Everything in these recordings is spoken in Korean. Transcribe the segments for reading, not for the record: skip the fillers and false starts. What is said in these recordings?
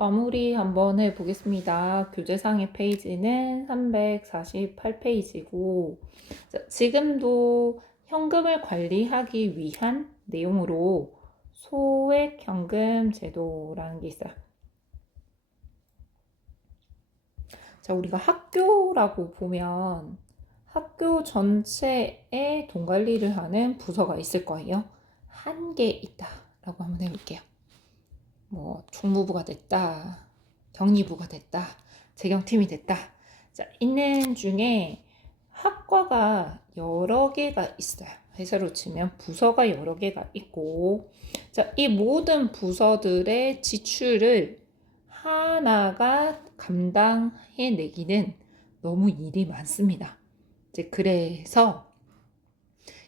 마무리 한번 해보겠습니다. 교재상의 페이지는 348페이지고, 지금도 현금을 관리하기 위한 내용으로 소액현금 제도라는 게 있어요. 자, 우리가 학교라고 보면 학교 전체에 돈 관리를 하는 부서가 있을 거예요. 한 개 있다라고 한번 해볼게요. 뭐 총무부가 됐다, 격리부가 됐다, 재경팀이 됐다. 자, 있는 중에 학과가 여러 개가 있어요. 회사로 치면 부서가 여러 개가 있고, 자, 이 모든 부서들의 지출을 하나가 감당해내기는 너무 일이 많습니다. 이제 그래서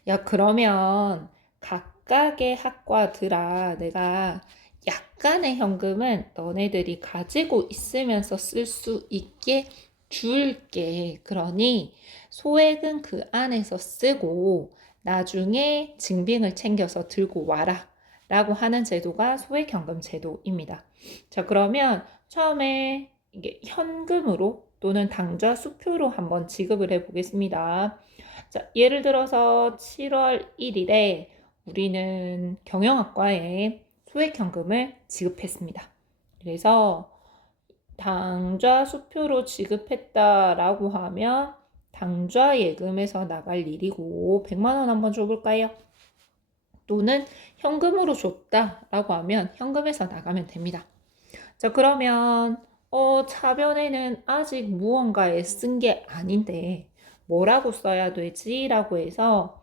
야, 그러면 각각의 학과들아, 내가 약간의 현금은 너네들이 가지고 있으면서 쓸 수 있게 줄게. 그러니 소액은 그 안에서 쓰고 나중에 증빙을 챙겨서 들고 와라. 라고 하는 제도가 소액현금 제도입니다. 자, 그러면 처음에 이게 현금으로 또는 당좌 수표로 한번 지급을 해 보겠습니다. 자, 예를 들어서 7월 1일에 우리는 경영학과에 소액현금을 지급했습니다. 그래서 당좌 수표로 지급했다라고 하면 당좌 예금에서 나갈 일이고 100만 원 한번 줘볼까요? 또는 현금으로 줬다라고 하면 현금에서 나가면 됩니다. 자, 그러면 차변에는 아직 무언가에 쓴 게 아닌데 뭐라고 써야 되지? 라고 해서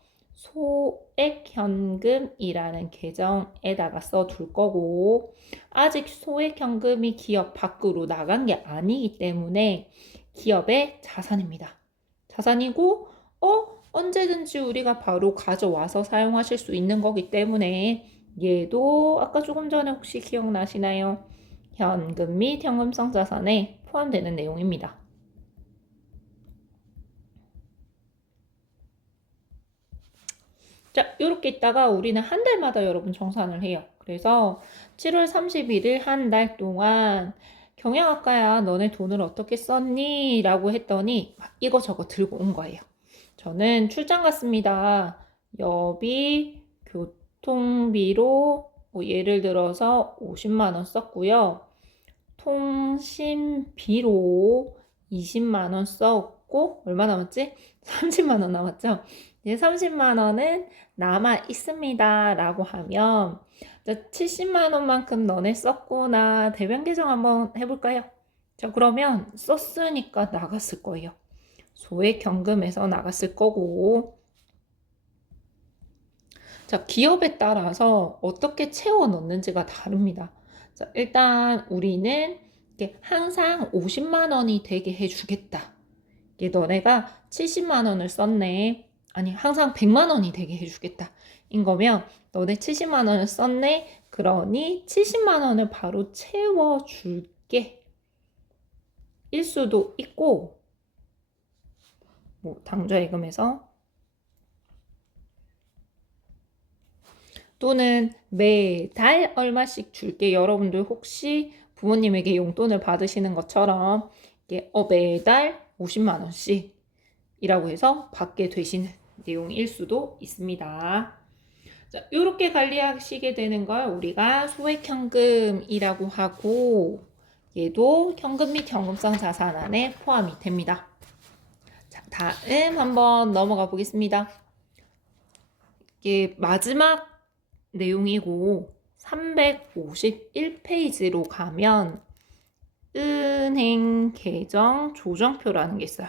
소액현금이라는 계정에다가 써둘 거고, 아직 소액현금이 기업 밖으로 나간 게 아니기 때문에 기업의 자산입니다. 자산이고 언제든지 우리가 바로 가져와서 사용하실 수 있는 거기 때문에 얘도 아까 조금 전에 혹시 기억나시나요? 현금 및 현금성 자산에 포함되는 내용입니다. 자, 이렇게 있다가 우리는 한 달마다 여러분 정산을 해요. 그래서 7월 31일 한 달 동안 경영학과야 너네 돈을 어떻게 썼니? 라고 했더니 이거저거 들고 온 거예요. 저는 출장 갔습니다. 여비, 교통비로 뭐 예를 들어서 50만 원 썼고요. 통신비로 20만 원 썼고, 얼마 남았지? 30만 원 남았죠? 이제 30만 원은 남아 있습니다. 라고 하면 70만 원만큼 너네 썼구나. 대변 계정 한번 해볼까요? 자, 그러면 썼으니까 나갔을 거예요. 소액현금에서 나갔을 거고, 자, 기업에 따라서 어떻게 채워 넣는지가 다릅니다. 자, 일단 우리는 항상 50만 원이 되게 해주겠다. 이게 너네가 70만 원을 썼네. 아니, 항상 100만 원이 되게 해주겠다. 인 거면 너네 70만 원을 썼네. 그러니 70만 원을 바로 채워줄게. 일 수도 있고, 뭐 당좌예금에서 또는 매달 얼마씩 줄게. 여러분들 혹시 부모님에게 용돈을 받으시는 것처럼 매달 50만 원씩이라고 해서 받게 되시는 내용일 수도 있습니다. 자, 이렇게 관리하시게 되는 걸 우리가 소액현금이라고 하고, 얘도 현금 및 현금성 자산 안에 포함이 됩니다. 자, 다음 한번 넘어가 보겠습니다. 이게 마지막 내용이고 351페이지로 가면 은행 계정 조정표라는 게 있어요.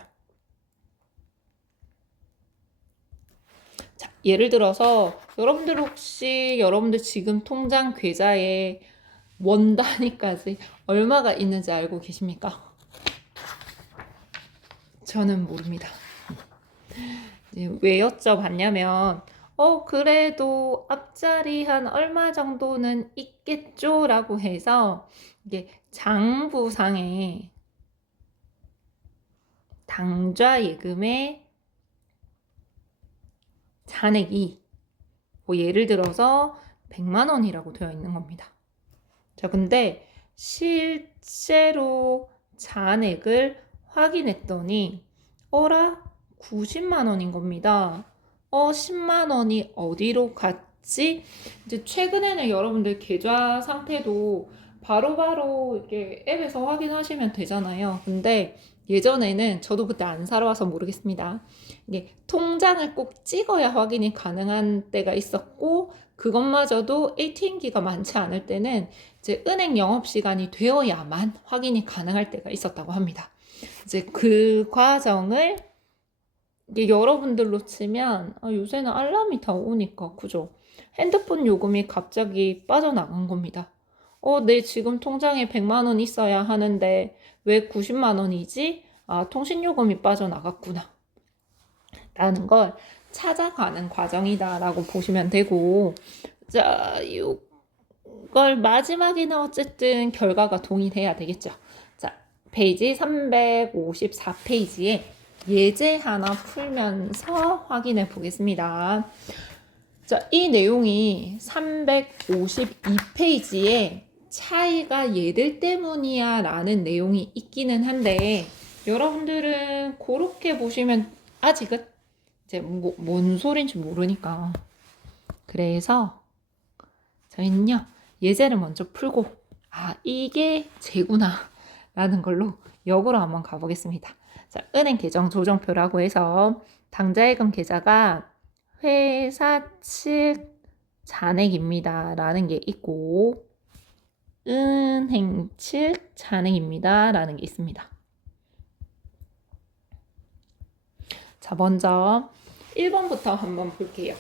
자, 예를 들어서 여러분들 혹시 여러분들 지금 통장 계좌에 원 단위까지 얼마가 있는지 알고 계십니까? 저는 모릅니다. 왜 여쭤봤냐면 그래도 앞자리 한 얼마 정도는 있겠죠? 라고 해서 이게 장부상에 당좌 예금의 잔액이 뭐 예를 들어서 100만 원이라고 되어 있는 겁니다. 자, 근데 실제로 잔액을 확인했더니 어라 90만 원인 겁니다. 10만 원이 어디로 갔지? 이제 최근에는 여러분들 계좌 상태도 바로바로 이렇게 앱에서 확인하시면 되잖아요. 근데 예전에는 저도 그때 안 살아와서 모르겠습니다. 이게 통장을 꼭 찍어야 확인이 가능한 때가 있었고, 그것마저도 ATM기가 많지 않을 때는 이제 은행 영업시간이 되어야만 확인이 가능할 때가 있었다고 합니다. 이제 그 과정을 이게 여러분들로 치면 요새는 알람이 다 오니까 그죠? 핸드폰 요금이 갑자기 빠져나간 겁니다. 내 지금 통장에 100만 원 있어야 하는데 왜 90만 원이지? 통신요금이 빠져나갔구나. 라는 걸 찾아가는 과정이다라고 보시면 되고, 자, 이걸 마지막에는 어쨌든 결과가 동일해야 되겠죠. 자, 페이지 354페이지에 예제 하나 풀면서 확인해 보겠습니다. 자, 이 내용이 352페이지에 차이가 얘들 때문이야 라는 내용이 있기는 한데, 여러분들은 그렇게 보시면 아직은 이제 뭔 소린지 모르니까. 그래서 저희는요, 예제를 먼저 풀고, 이게 제구나 라는 걸로 역으로 한번 가보겠습니다. 자, 은행 계정 조정표라고 해서 당좌예금 계좌가 회사 측 잔액입니다 라는 게 있고, 은행 측 잔액입니다 라는 게 있습니다. 자, 먼저 1번부터 한번 볼게요.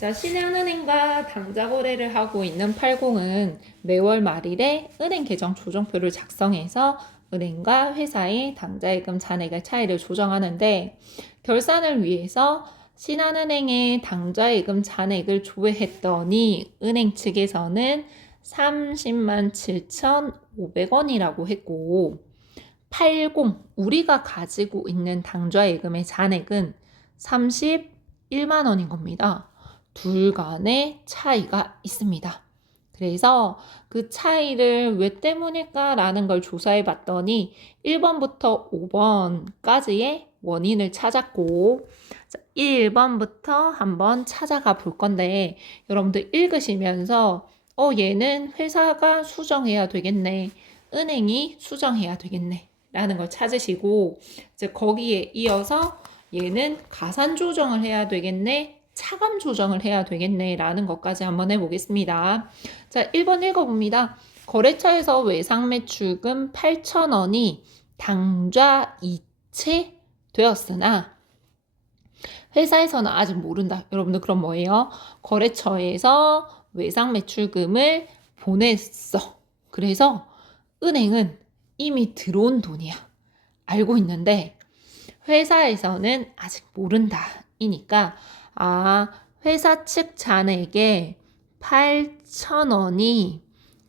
자, 신한은행과 당좌 거래를 하고 있는 80은 매월 말일에 은행 계정 조정표를 작성해서 은행과 회사의 당좌예금 잔액의 차이를 조정하는데, 결산을 위해서 신한은행의 당좌예금 잔액을 조회했더니 은행 측에서는 30만 7,500원이라고 했고, 80 우리가 가지고 있는 당좌예금의 잔액은 31만 원인 겁니다. 둘 간의 차이가 있습니다. 그래서 그 차이를 왜 때문일까라는 걸 조사해 봤더니 1번부터 5번까지의 원인을 찾았고, 1번부터 한번 찾아가 볼 건데, 여러분들 읽으시면서 얘는 회사가 수정해야 되겠네, 은행이 수정해야 되겠네 라는 걸 찾으시고, 이제 거기에 이어서 얘는 가산 조정을 해야 되겠네, 차감 조정을 해야 되겠네 라는 것까지 한번 해보겠습니다. 자, 1번 읽어봅니다. 거래처에서 외상 매출금 8,000원이 당좌 이체 되었으나 회사에서는 아직 모른다. 여러분들 그럼 뭐예요? 거래처에서 외상 매출금을 보냈어. 그래서 은행은 이미 들어온 돈이야. 알고 있는데 회사에서는 아직 모른다. 이니까 회사 측 잔액에 8,000원이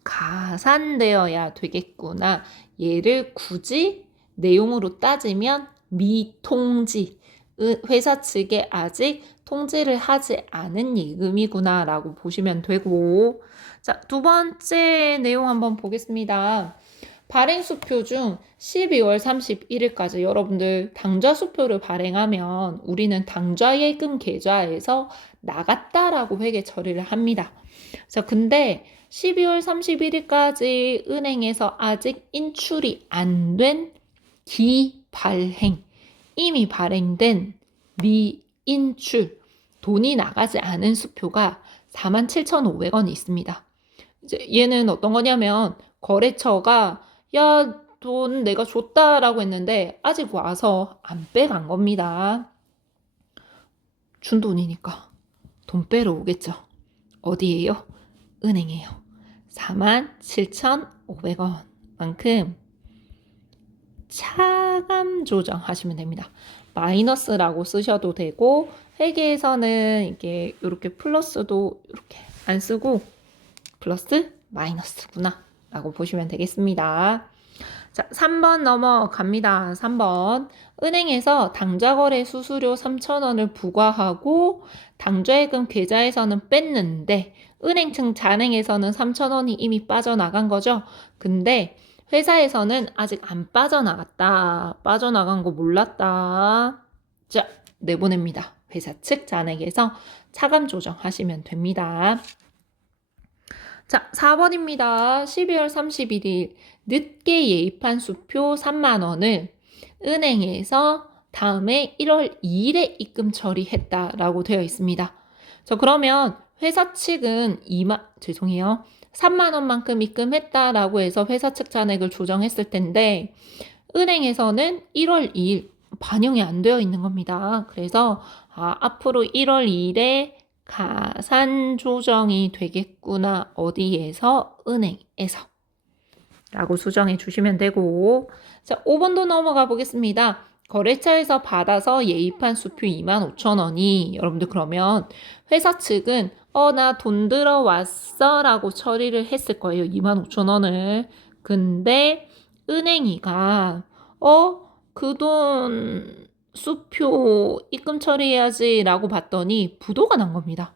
가산되어야 되겠구나. 얘를 굳이 내용으로 따지면 미통지, 회사 측에 아직 통지를 하지 않은 예금이구나 라고 보시면 되고, 자, 두 번째 내용 한번 보겠습니다. 발행수표 중 12월 31일까지 여러분들 당좌수표를 발행하면 우리는 당좌예금 계좌에서 나갔다라고 회계 처리를 합니다. 자, 근데 12월 31일까지 은행에서 아직 인출이 안 된 기발행, 이미 발행된 미인출, 돈이 나가지 않은 수표가 47,500원이 있습니다. 이제 얘는 어떤 거냐면 거래처가 돈 내가 줬다라고 했는데 아직 와서 안 빼간 겁니다. 준 돈이니까 돈 빼러 오겠죠. 어디에요? 은행에요. 47,500원만큼 차감 조정하시면 됩니다. 마이너스라고 쓰셔도 되고, 회계에서는 이렇게 플러스도 이렇게 안 쓰고 플러스 마이너스구나 라고 보시면 되겠습니다. 자, 3번 넘어갑니다. 3번. 은행에서 당좌거래 수수료 3,000원을 부과하고 당좌예금 계좌에서는 뺐는데 은행 측 잔액에서는 3,000원이 이미 빠져나간 거죠. 근데 회사에서는 아직 안 빠져나갔다. 빠져나간 거 몰랐다. 자, 내보냅니다. 회사 측 잔액에서 차감 조정하시면 됩니다. 자, 4번입니다. 12월 31일 늦게 예입한 수표 3만 원을 은행에서 다음에 1월 2일에 입금 처리했다라고 되어 있습니다. 자, 그러면 회사 측은 3만 원만큼 입금했다라고 해서 회사 측 잔액을 조정했을 텐데 은행에서는 1월 2일 반영이 안 되어 있는 겁니다. 그래서 앞으로 1월 2일에 가산 조정이 되겠구나. 어디에서? 은행에서. 라고 수정해 주시면 되고. 자, 5번도 넘어가 보겠습니다. 거래처에서 받아서 예입한 수표 25,000원이 여러분들 그러면 회사 측은 나 돈 들어왔어 라고 처리를 했을 거예요. 25,000원을. 근데 은행이가 그 돈 수표 입금 처리해야지 라고 봤더니 부도가 난 겁니다.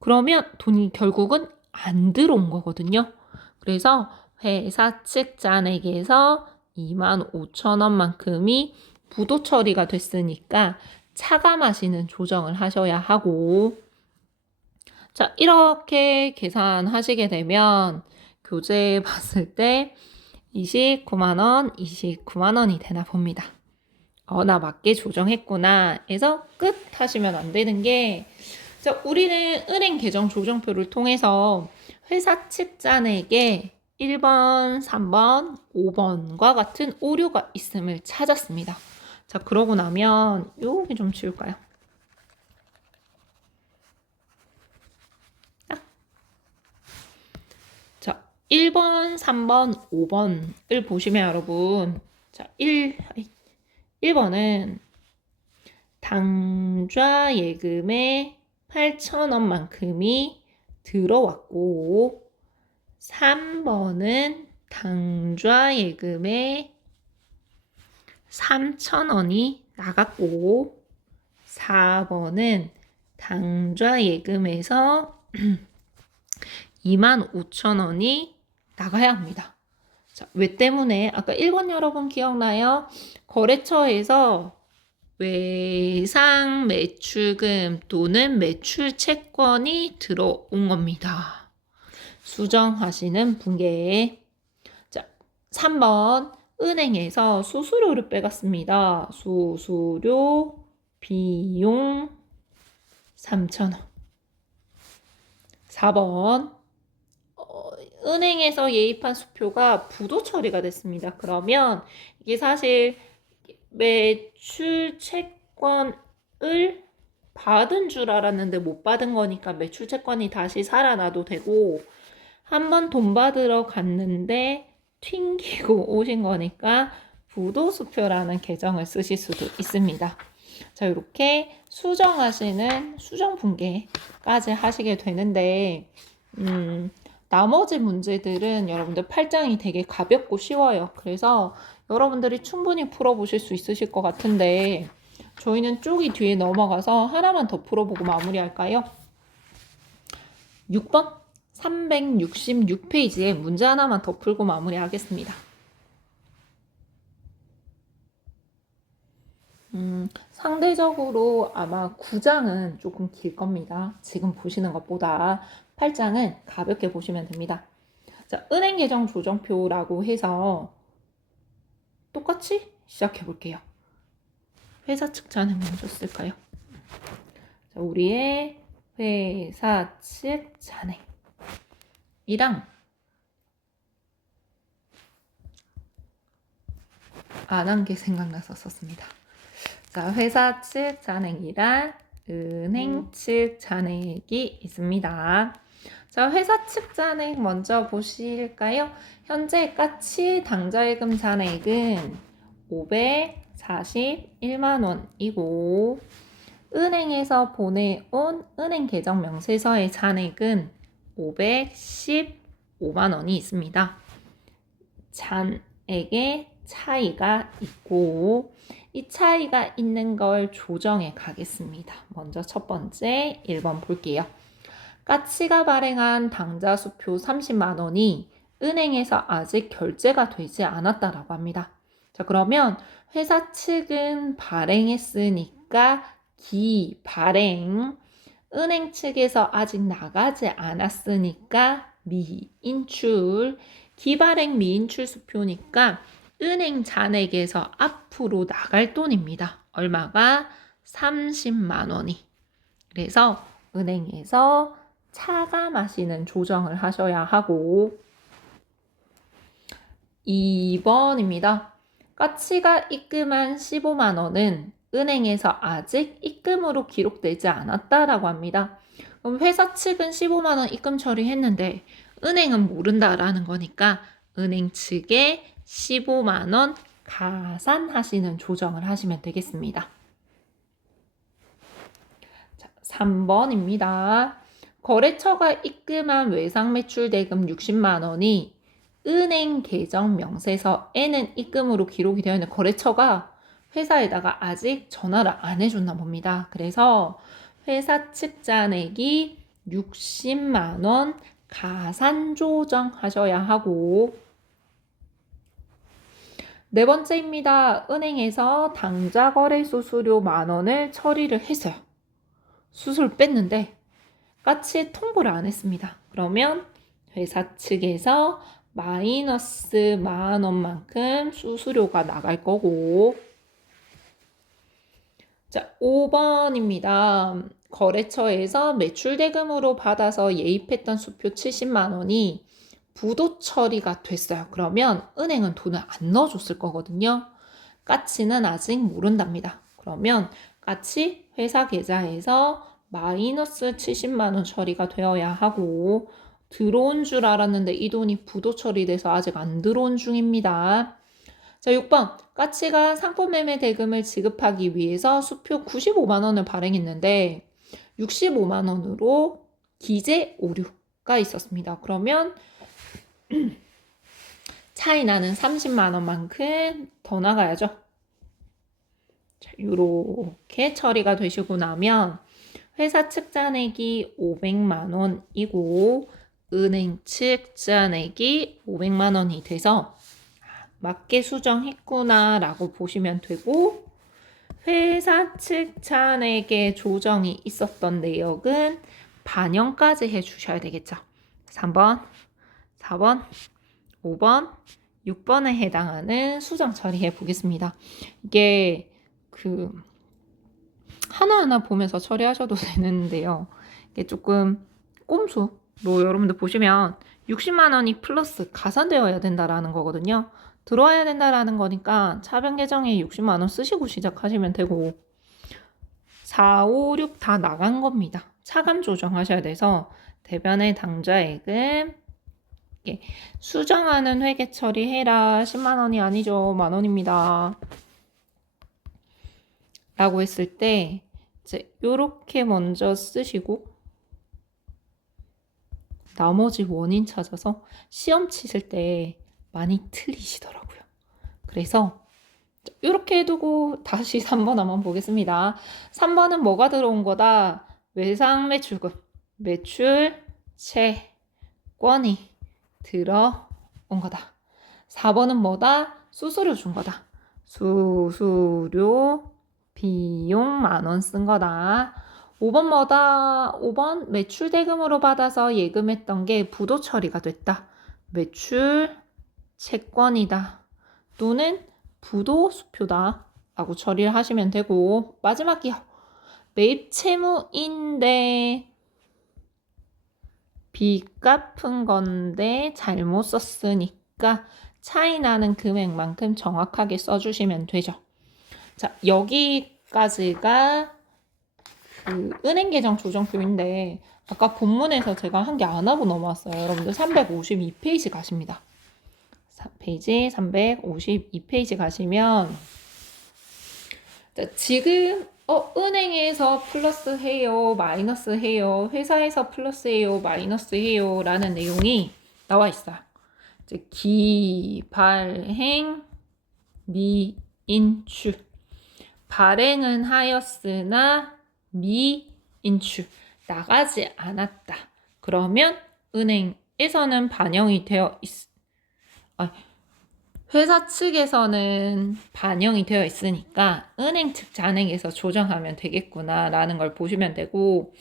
그러면 돈이 결국은 안 들어온 거거든요. 그래서 회사 측 잔액에서 25,000원만큼이 부도 처리가 됐으니까 차감하시는 조정을 하셔야 하고 자, 이렇게 계산하시게 되면 교재 봤을 때 29만 원, 29만 원이 되나 봅니다. 나 맞게 조정했구나 해서 끝 하시면 안 되는 게 자, 우리는 은행 계정 조정표를 통해서 회사 측 잔액에 1번, 3번, 5번과 같은 오류가 있음을 찾았습니다. 자, 그러고 나면 여기 좀 지울까요? 자, 1번, 3번, 5번을 보시면 여러분 자, 1번은 당좌 예금에 8,000원만큼이 들어왔고 3번은 당좌 예금에 3,000원이 나갔고 4번은 당좌 예금에서 25,000원이 나가야 합니다. 자, 왜 때문에? 아까 1번 여러분 기억나요? 거래처에서 외상 매출금 또는 매출 채권이 들어온 겁니다. 수정하시는 분께. 자, 3번 은행에서 수수료를 빼갔습니다. 수수료 비용 3,000원. 4번 은행에서 예입한 수표가 부도 처리가 됐습니다. 그러면 이게 사실 매출 채권을 받은 줄 알았는데 못 받은 거니까 매출 채권이 다시 살아나도 되고 한 번 돈 받으러 갔는데 튕기고 오신 거니까 부도수표라는 계정을 쓰실 수도 있습니다. 자, 이렇게 수정하시는 수정 분계까지 하시게 되는데 나머지 문제들은 여러분들 8장이 되게 가볍고 쉬워요. 그래서 여러분들이 충분히 풀어보실 수 있으실 것 같은데 저희는 쪽이 뒤에 넘어가서 하나만 더 풀어보고 마무리할까요? 6번 366페이지에 문제 하나만 더 풀고 마무리하겠습니다. 상대적으로 아마 9장은 조금 길 겁니다. 지금 보시는 것보다 8장은 가볍게 보시면 됩니다. 자, 은행 계정 조정표라고 해서 똑같이 시작해 볼게요. 회사 측 잔액 먼저 쓸까요? 자, 우리의 회사 측 잔액이랑 안 한 게 생각나서 썼습니다. 자, 회사 측 잔액이랑 은행 측 잔액이 있습니다. 자, 회사 측 잔액 먼저 보실까요? 현재 까치 당좌예금 잔액은 541만 원이고 은행에서 보내온 은행 계정 명세서의 잔액은 515만 원이 있습니다. 에게 차이가 있고 이 차이가 있는 걸 조정해 가겠습니다. 먼저 첫 번째 1번 볼게요. 까치가 발행한 당좌 수표 30만 원이 은행에서 아직 결제가 되지 않았다라고 합니다. 자, 그러면 회사 측은 발행했으니까 기발행, 은행 측에서 아직 나가지 않았으니까 미인출, 기발행 미인출 수표니까 은행 잔액에서 앞으로 나갈 돈입니다. 얼마가? 30만 원이. 그래서 은행에서 차감하시는 조정을 하셔야 하고 2번입니다. 까치가 입금한 15만 원은 은행에서 아직 입금으로 기록되지 않았다라고 합니다. 그럼 회사 측은 15만 원 입금 처리했는데 은행은 모른다라는 거니까 은행 측에 15만 원 가산하시는 조정을 하시면 되겠습니다. 자, 3번입니다. 거래처가 입금한 외상 매출 대금 60만 원이 은행 계정 명세서에는 입금으로 기록이 되어 있는 거래처가 회사에다가 아직 전화를 안 해줬나 봅니다. 그래서 회사 측 잔액이 60만 원 가산 조정하셔야 하고 네 번째입니다. 은행에서 당좌 거래소 수수료 만 원을 처리를 했어요. 수수료 뺐는데 까치에 통보를 안 했습니다. 그러면 회사 측에서 마이너스 만 원만큼 수수료가 나갈 거고 자, 5번입니다. 거래처에서 매출 대금으로 받아서 예입했던 수표 70만 원이 부도 처리가 됐어요. 그러면 은행은 돈을 안 넣어줬을 거거든요. 까치는 아직 모른답니다. 그러면 까치 회사 계좌에서 마이너스 70만 원 처리가 되어야 하고 들어온 줄 알았는데 이 돈이 부도 처리돼서 아직 안 들어온 중입니다. 자, 6번. 까치가 상품 매매 대금을 지급하기 위해서 수표 95만 원을 발행했는데 65만 원으로 기재 오류가 있었습니다. 그러면 차이 나는 30만 원만큼 더 나가야죠. 자, 이렇게 처리가 되시고 나면 회사 측 잔액이 500만 원이고 은행 측 잔액이 500만 원이 돼서 맞게 수정했구나 라고 보시면 되고 회사 측 잔액의 조정이 있었던 내역은 반영까지 해주셔야 되겠죠. 3번, 4번, 5번, 6번에 해당하는 수정 처리해 보겠습니다. 이게 하나하나 보면서 처리하셔도 되는데요. 이게 조금 꼼수로 여러분들 보시면 60만 원이 플러스 가산되어야 된다라는 거거든요. 들어와야 된다라는 거니까 차변 계정에 60만 원 쓰시고 시작하시면 되고 4, 5, 6 다 나간 겁니다. 차감 조정하셔야 돼서 대변의 당좌액은 수정하는 회계 처리해라. 10만 원이 아니죠. 만 원입니다. 라고 했을 때 이제 요렇게 먼저 쓰시고 나머지 원인 찾아서 시험 치실 때 많이 틀리시더라고요. 그래서 이렇게 해두고 다시 3번 한번 보겠습니다. 3번은 뭐가 들어온 거다? 외상 매출금, 매출 채권이 들어온 거다. 4번은 뭐다? 수수료 준 거다. 수수료 비용 만 원 쓴 거다. 5번 뭐다? 5번 매출 대금으로 받아서 예금했던 게 부도 처리가 됐다. 매출 채권이다. 또는 부도 수표다. 라고 처리를 하시면 되고 마지막이요. 매입 채무인데 빚 갚은 건데 잘못 썼으니까 차이 나는 금액만큼 정확하게 써주시면 되죠. 자, 여기까지가 은행 계정 조정표인데 아까 본문에서 제가 한 게 안 하고 넘어왔어요. 여러분들 352페이지 가십니다. 페이지 352페이지 가시면 자, 지금 은행에서 플러스 해요, 마이너스 해요, 회사에서 플러스 해요, 마이너스 해요 라는 내용이 나와 있어요. 이제 기발행 미인추. 발행은 하였으나 미인추. 나가지 않았다. 그러면 은행에서는 반영이 되어 회사 측에서는 반영이 되어 있으니까 은행 측 잔액에서 조정하면 되겠구나 라는 걸 보시면 되고,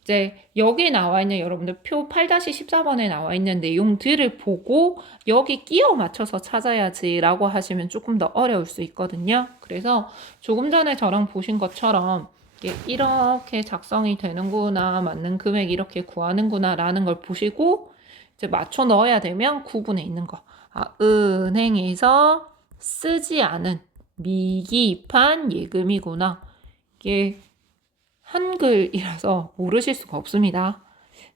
이제 여기 나와 있는 여러분들 표 8-14번에 나와 있는 내용들을 보고 여기 끼워 맞춰서 찾아야지 라고 하시면 조금 더 어려울 수 있거든요. 그래서 조금 전에 저랑 보신 것처럼 이렇게 작성이 되는구나, 맞는 금액 이렇게 구하는구나 라는 걸 보시고 이제 맞춰 넣어야 되면 구분에 있는 거. 은행에서 쓰지 않은 미기입한 예금이구나. 이게 한글이라서 모르실 수가 없습니다.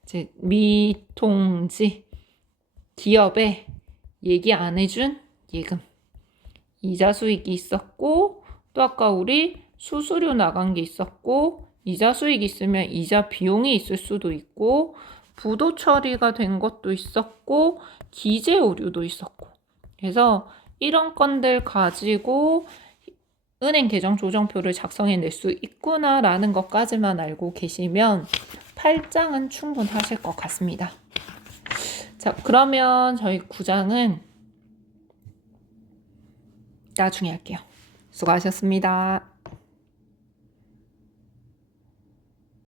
이제 미통지, 기업에 얘기 안 해준 예금, 이자 수익이 있었고, 또 아까 우리 수수료 나간 게 있었고, 이자 수익이 있으면 이자 비용이 있을 수도 있고, 부도 처리가 된 것도 있었고, 기재 오류도 있었고. 그래서 이런 건들 가지고 은행 계정 조정표를 작성해낼 수 있구나라는 것까지만 알고 계시면 8장은 충분하실 것 같습니다. 자, 그러면 저희 9장은 나중에 할게요. 수고하셨습니다.